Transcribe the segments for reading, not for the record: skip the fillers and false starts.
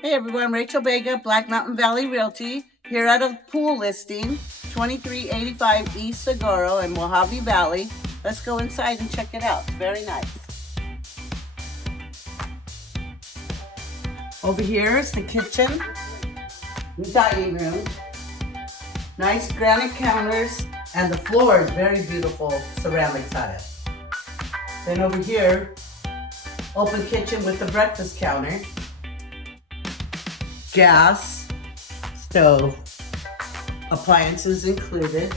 Hey everyone, Rachael Bega, Black Mountain Valley Realty, here at a pool listing, 2385 E Saguaro in Mohave Valley. Let's go inside and check it out. It's very nice. Over here is the kitchen, the dining room, nice granite counters, and the floor is very beautiful ceramic tile. Then over here, open kitchen with the breakfast counter, gas, stove, appliances included,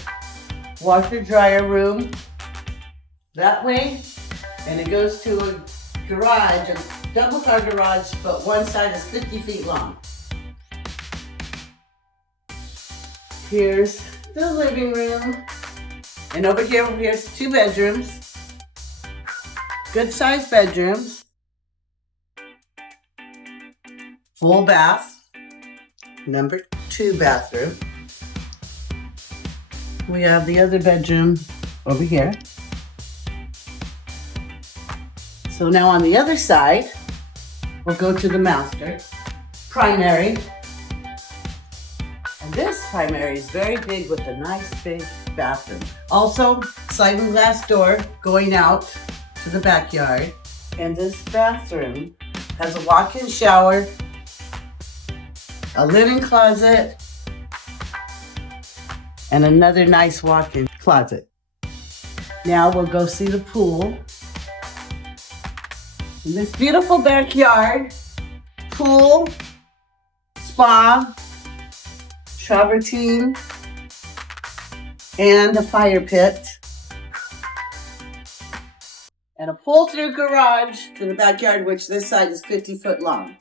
washer dryer room that way, and it goes to a garage, a double car garage, but one side is 50 feet long. Here's the living room, and over here's 2 bedrooms, good sized bedrooms, full bath, number 2 bathroom. We have the other bedroom over here. So now on the other side, we'll go to the master, primary. And this primary is very big with a nice big bathroom. Also, sliding glass door going out to the backyard. And this bathroom has a walk-in shower, a linen closet, and another nice walk-in closet. Now we'll go see the pool. In this beautiful backyard, pool, spa, travertine, and a fire pit, and a pull-through garage to the backyard, which this side is 50 foot long.